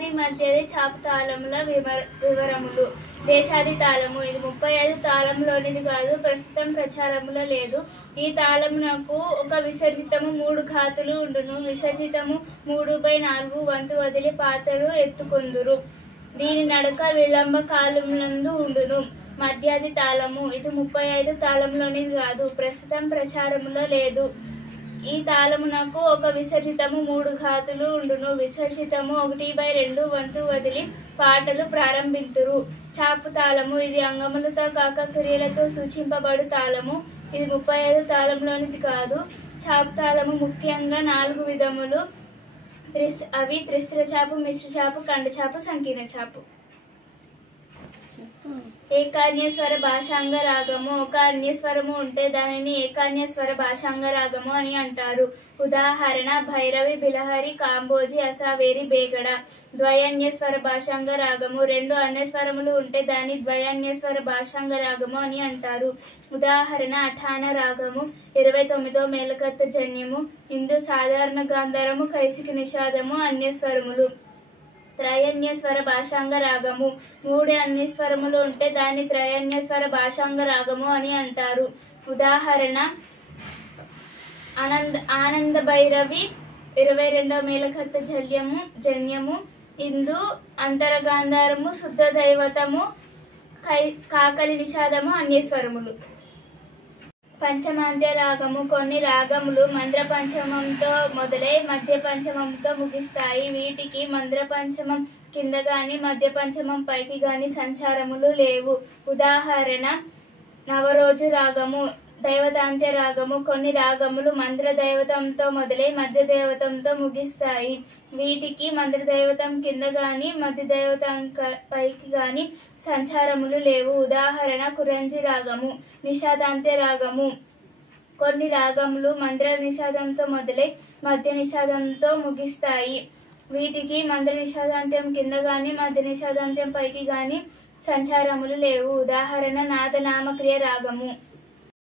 దేశాది మధ్యది చాపు తాళముల వివరములు. దేశాది తాళము ఇది 35 తాళంలోనిది కాదు, ప్రస్తుతం ప్రచారములో లేదు. ఈ తాళమునకు ఒక విసర్జితము 3 ఘాతులు ఉండును. విసర్జితము 3/4 వంతు వదిలి పాతలు ఎత్తుకొందురు. దీని నడక విలంబ కాలములందు ఉండును. మధ్యాది తాళము ఇది 35 తాళంలోనిది కాదు, ప్రస్తుతం ప్రచారములో లేదు. ఈ తాళమునకు ఒక విసర్జితము 3 ఘాతులు ఉండును. విసర్జితము 1/2 వంతు వదిలి పాటలు ప్రారంభింతురు. చాపు తాళము ఇది అంగములతో కాక క్రియలతో సూచింపబడు తాళము. ఇది 35 తాళంలోనిది కాదు. చాపు తాళము ముఖ్యంగా 4 విధములు. అవి త్రిస్ర చాపు, మిశ్ర చాపు, ఖండ చాపు, సంకీర్ణ చాపు. ఏకాన్యస్వర భాషాంగ రాగము. ఒక అన్యస్వరము ఉంటే దానిని ఏకాన్యస్వర భాషాంగ రాగము అని అంటారు. ఉదాహరణ భైరవి, బిలహరి, కాంబోజి, అసావేరి, బేగడ. ద్వయాన్యస్వర భాషాంగ రాగము. 2 అన్యస్వరములు ఉంటే దాన్ని ద్వయాన్యస్వర భాషాంగ రాగము అని అంటారు. ఉదాహరణ అఠాన రాగము, 29వ మేళకర్త జన్యము, ఇందు సాధారణ గాంధారము, కైసికి నిషాదము అన్యస్వరములు. త్రయాన్యస్వర భాషాంగ రాగము. 3 అన్యస్వరములు ఉంటే దాన్ని త్రయాన్యస్వర భాషాంగ రాగము అని అంటారు. ఉదాహరణ ఆనంద భైరవి, 22వ మేళకర్త జన్యము, ఇందు అంతరగాంధారము, శుద్ధ దైవతము, కాకలి నిషాదము అన్యస్వరములు. పంచమాంత్య రాగము. కొన్ని రాగములు మంద్ర పంచమంతో మొదలై మధ్య పంచమంతో ముగిస్తాయి. వీటికి మంద్ర పంచమం కింద గాని మధ్య పంచమం పైకి గాని సంచారములు లేవు. ఉదాహరణ నవరోజు రాగము, దైవతాంత్య రాగము. కొన్ని రాగములు మంద్ర దైవతంతో మొదలై మధ్య దైవతంతో ముగిస్తాయి. వీటికి మంద్ర దైవతం కింద గాని మధ్య దైవతం పైకి గాని సంచారములు లేవు. ఉదాహరణ కురంజి రాగము, నిషాదాంత్య రాగము. కొన్ని రాగములు మంద్ర నిషాదంతో మొదలై మధ్య నిషాదంతో ముగిస్తాయి. వీటికి మంద్ర నిషాదాంత్యం కింద గాని మధ్య నిషాదాంత్యం పైకి గాని సంచారములు లేవు. ఉదాహరణ నాదనామక్రియ రాగము.